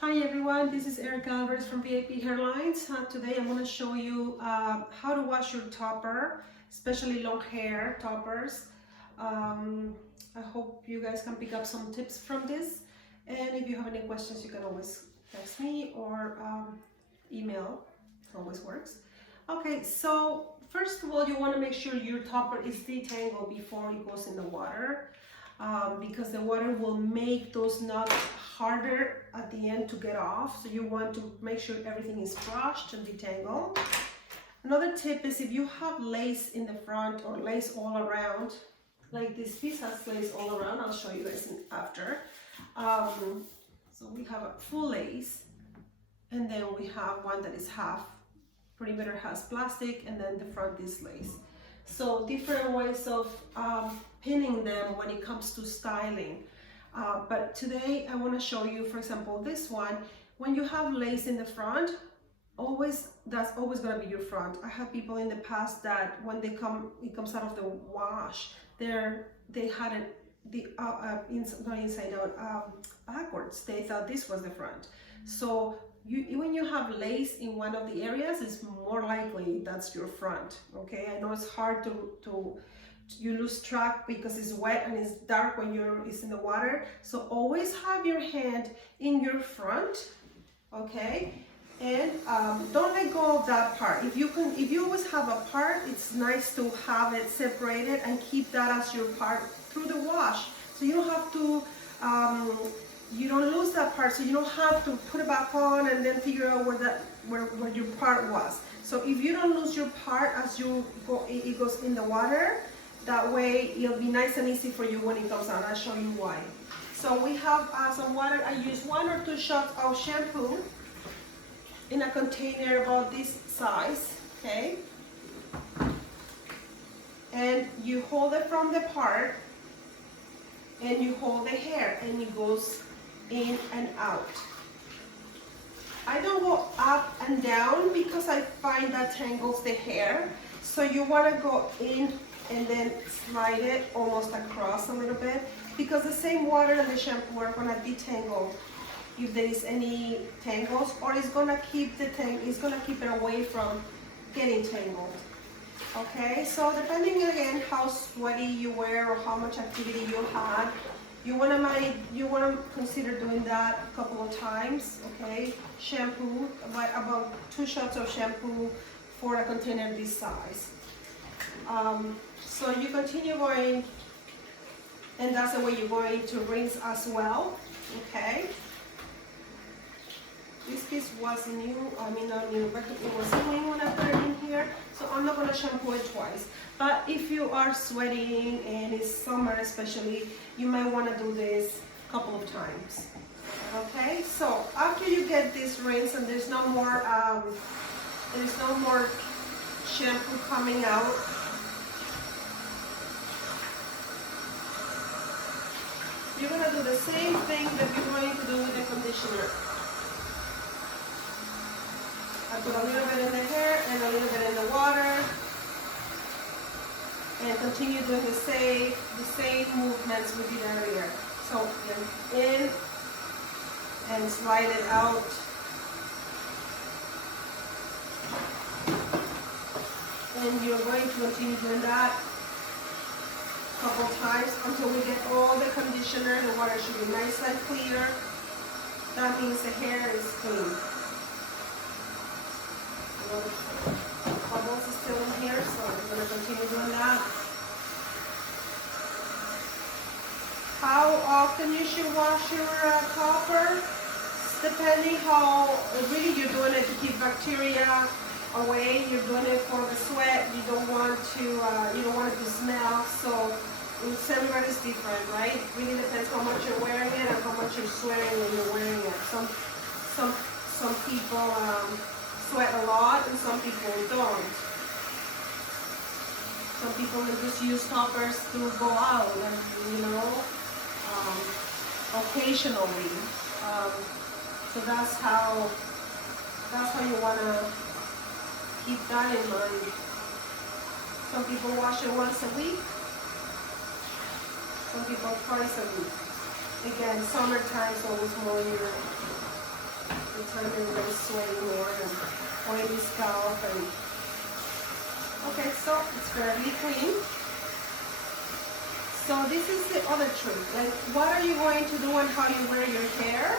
Hi everyone, this is Erica Alvarez from VIP Hairlines. Today I'm going to show you how to wash your topper, especially long hair toppers. I hope you guys can pick up some tips from this, and if you have any questions you can always text me or email, it always works. Okay, so first of all you want to make sure your topper is detangled before it goes in the water. Because the water will make those knots harder at the end to get off. So you want to make sure everything is brushed and detangled. Another tip is if you have lace in the front or lace all around, like this piece has lace all around, I'll show you guys after. So we have a full lace, and then we have one that is half. Perimeter has plastic, and then the front is lace. So different ways of pinning them when it comes to styling. But today I want to show you, for example, this one. When you have lace in the front, that's always going to be your front. I have people in the past that when it comes out of the wash, they had it not inside out, backwards. They thought this was the front. So when you have lace in one of the areas, it's more likely that's your front. Okay, I know it's hard to you lose track because it's wet and it's dark when it's in the water. So always have your hand in your front, okay, and don't let go of that part. If you always have a part, it's nice to have it separated and keep that as your part through the wash. So you don't have to. You don't lose that part, so you don't have to put it back on and then figure out where your part was. So if you don't lose your part as it goes in the water, that way it'll be nice and easy for you when it comes out. I'll show you why. So we have some water. I use 1 or 2 shots of shampoo in a container about this size, okay? And you hold it from the part, and you hold the hair, and it goes in and out. I don't go up and down because I find that tangles the hair. So you want to go in and then slide it almost across a little bit, because the same water and the shampoo are going to detangle if there is any tangles, or it's going to keep it away from getting tangled. Okay, so depending again how sweaty you were or how much activity you had, you want to consider doing that a couple of times. Okay, shampoo, about 2 shots of shampoo for a container this size. So you continue going, and that's the way you're going to rinse as well. Okay. This piece was new, not new, but it was clean when I put it in here, so I'm not going to shampoo it twice. But if you are sweating and it's summer especially, you might want to do this a couple of times. Okay, so after you get this rinse and there's no more shampoo coming out, you're going to do the same thing that you're going to do with the conditioner. I put a little bit in the hair and a little bit in the water, and continue doing the same movements we did earlier. So in and slide it out. And you're going to continue doing that a couple times until we get all the conditioner. The water should be nice and clear. That means the hair is clean. Bubbles is still in here, so I'm going to continue doing that. How often you should wash your topper? Depending how really you're doing it to keep bacteria away. You're doing it for the sweat. You don't want it to smell. So everybody's different, right? It really depends how much you're wearing it and how much you're sweating when you're wearing it. Some people sweat a lot and some people don't. Some people will just use toppers to go out and occasionally. So that's how you want to keep that in mind. Some people wash it once a week. Some people twice a week. Again, summertime is always more the time everybody's sweating more and oily scalp. And okay, so it's fairly clean. So this is the other trick. Like, what are you going to do and how you wear your hair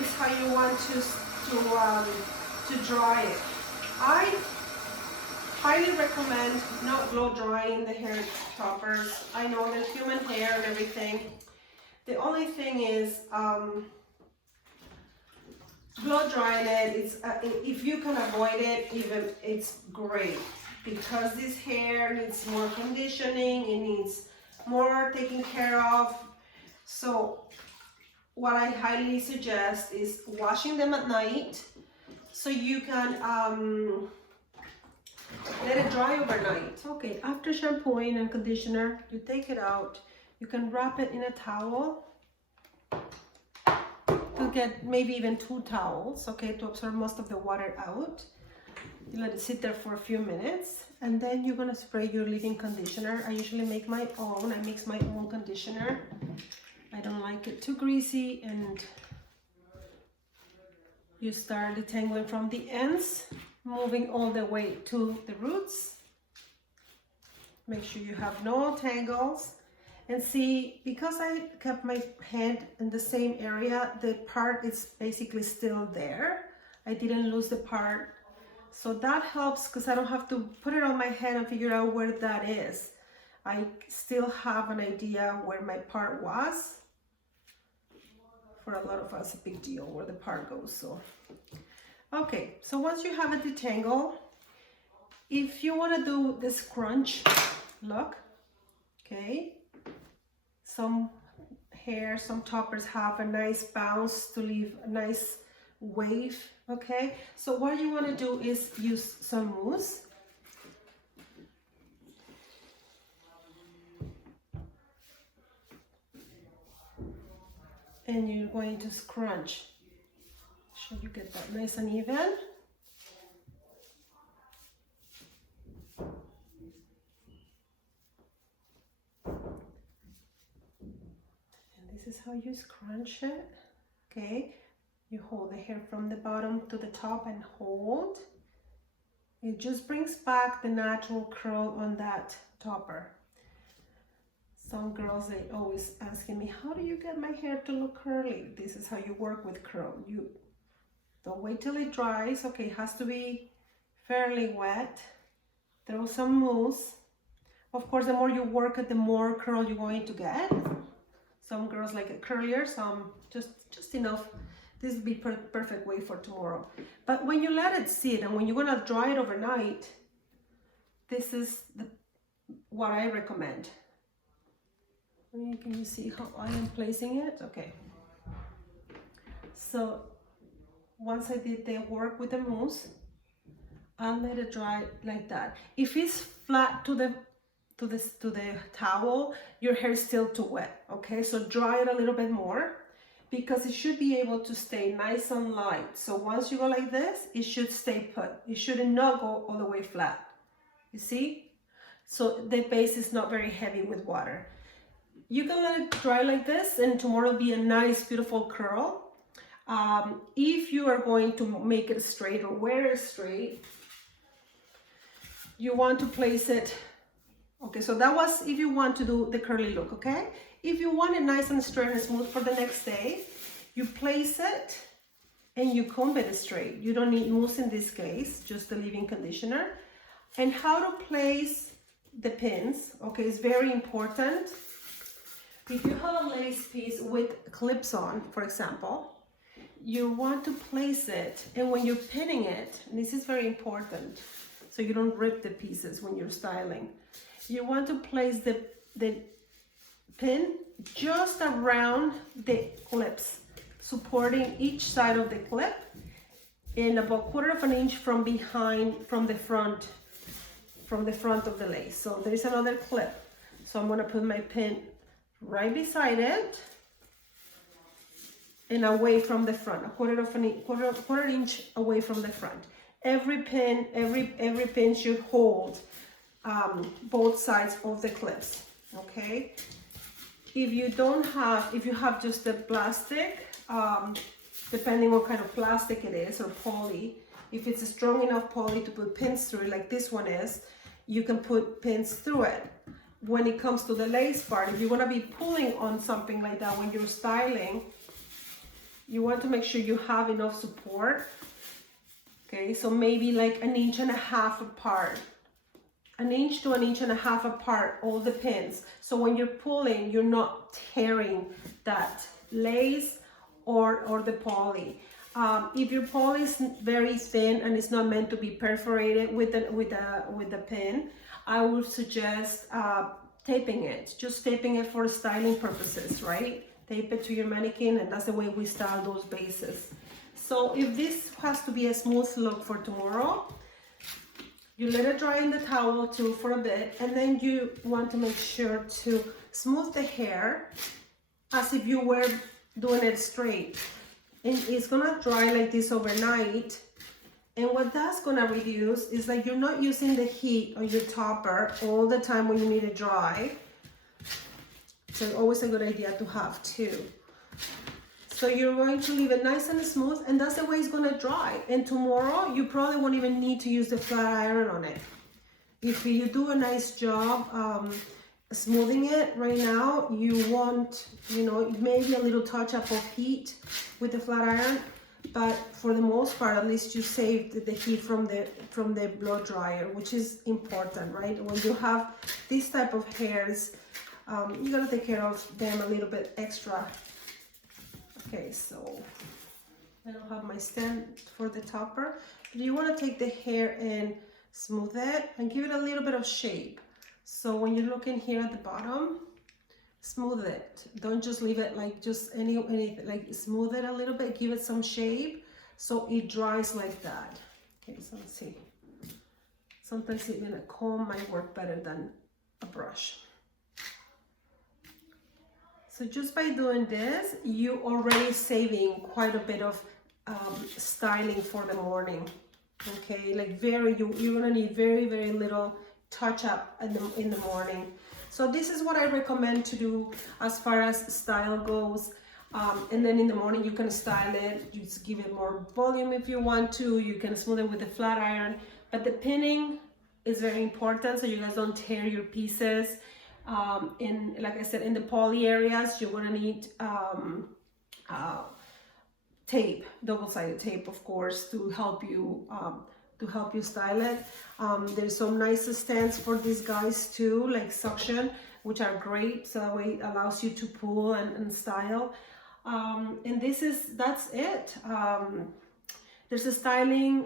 is how you want to dry it. I highly recommend not blow drying the hair toppers. I know there's human hair and everything. The only thing is, blow drying it, if you can avoid it, even it's great, because this hair needs more conditioning, it needs more taken care of. So what I highly suggest is washing them at night, so you can let it dry overnight. Okay, after shampooing and conditioner, you take it out. You can wrap it in a towel. To get maybe even 2 towels, okay, to absorb most of the water out. You let it sit there for a few minutes, and then you're gonna spray your leave-in conditioner. I usually make my own. I mix my own conditioner. I don't like it too greasy, and you start detangling from the ends, moving all the way to the roots. Make sure you have no tangles. And see, because I kept my head in the same area, the part is basically still there. I didn't lose the part. So that helps, because I don't have to put it on my head and figure out where that is. I still have an idea where my part was. For a lot of us, a big deal where the part goes. So, okay, so once you have it detangled, if you want to do the scrunch look, okay, some hair, some toppers have a nice bounce to leave a nice wave, okay? So what you want to do is use some mousse. And you're going to scrunch. So you get that nice and even. This is how you scrunch it, okay? You hold the hair from the bottom to the top and hold. It just brings back the natural curl on that topper. Some girls, they always asking me, how do you get my hair to look curly? This is how you work with curl. You don't wait till it dries. Okay, it has to be fairly wet. Throw some mousse. Of course, the more you work it, the more curl you're going to get. Some girls like it curlier, some just enough. This would be perfect way for tomorrow. But when you let it sit and when you're gonna dry it overnight, this is what I recommend. Can you see how I am placing it? Okay. So once I did the work with the mousse, I'll let it dry like that. If it's flat to the towel, your hair is still too wet, okay? So dry it a little bit more, because it should be able to stay nice and light. So once you go like this, it should stay put. It shouldn't not go all the way flat, you see? So the base is not very heavy with water. You can let it dry like this, and tomorrow will be a nice, beautiful curl. If you are going to make it straight or wear it straight, you want to place it. Okay, so that was if you want to do the curly look, okay? If you want it nice and straight and smooth for the next day, you place it and you comb it straight. You don't need mousse in this case, just the leave-in conditioner. And how to place the pins, okay, is very important. If you have a lace piece with clips on, for example, you want to place it, and when you're pinning it, and this is very important, so you don't rip the pieces when you're styling. You want to place the pin just around the clips, supporting each side of the clip, and about 1/4 of an inch from behind, from the front of the lace. So there is another clip. So I'm gonna put my pin right beside it and away from the front, a 1/4 inch away from the front. Every pin should hold both sides of the clips, okay? If you have just the plastic depending what kind of plastic it is or poly. If it's a strong enough poly to put pins through it, like this one is, you can put pins through it. When it comes to the lace part, if you're gonna be pulling on something like that when you're styling, you want to make sure you have enough support. Okay, so maybe like 1.5 inches apart. 1 inch to 1.5 inches apart, all the pins. So when you're pulling, you're not tearing that lace or the poly. If your poly is very thin and it's not meant to be perforated with the pin, I would suggest taping it. Just taping it for styling purposes, right? Tape it to your mannequin, and that's the way we style those bases. So if this has to be a smooth look for tomorrow, you let it dry in the towel too for a bit, and then you want to make sure to smooth the hair as if you were doing it straight. And it's gonna dry like this overnight. And what that's gonna reduce is that you're not using the heat on your topper all the time when you need it dry. So always a good idea to have two. So you're going to leave it nice and smooth, and that's the way it's gonna dry. And tomorrow, you probably won't even need to use the flat iron on it. If you do a nice job smoothing it right now, you want, you know, maybe a little touch up of heat with the flat iron, but for the most part, at least you saved the heat from the blow dryer, which is important, right? When you have this type of hairs, you gotta take care of them a little bit extra. Okay, so I don't have my stand for the topper, but you want to take the hair and smooth it and give it a little bit of shape. So when you're looking here at the bottom, smooth it. Don't just leave it like just anything, like smooth it a little bit, give it some shape so it dries like that. Okay, so let's see. Sometimes even a comb might work better than a brush. So just by doing this, you're already saving quite a bit of styling for the morning. Okay, like you're gonna need very, very little touch up in the morning. So this is what I recommend to do as far as style goes. And then in the morning you can style it, you just give it more volume if you want to, you can smooth it with a flat iron, but the pinning is very important so you guys don't tear your pieces. Like I said, in the poly areas, you're gonna need tape, double-sided tape, of course, to help you style it. There's some nice stands for these guys too, like suction, which are great. So that way it allows you to pull and style. And that's it. There's a styling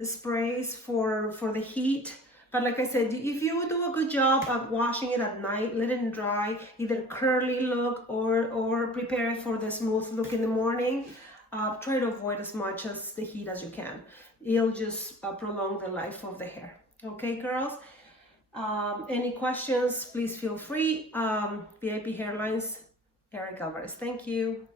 sprays for the heat. But like I said, if you do a good job of washing it at night, let it dry, either curly look or prepare it for the smooth look in the morning, try to avoid as much as the heat as you can. It'll just prolong the life of the hair. Okay, girls? Any questions, please feel free. VIP Hairlines, Eric Alvarez. Thank you.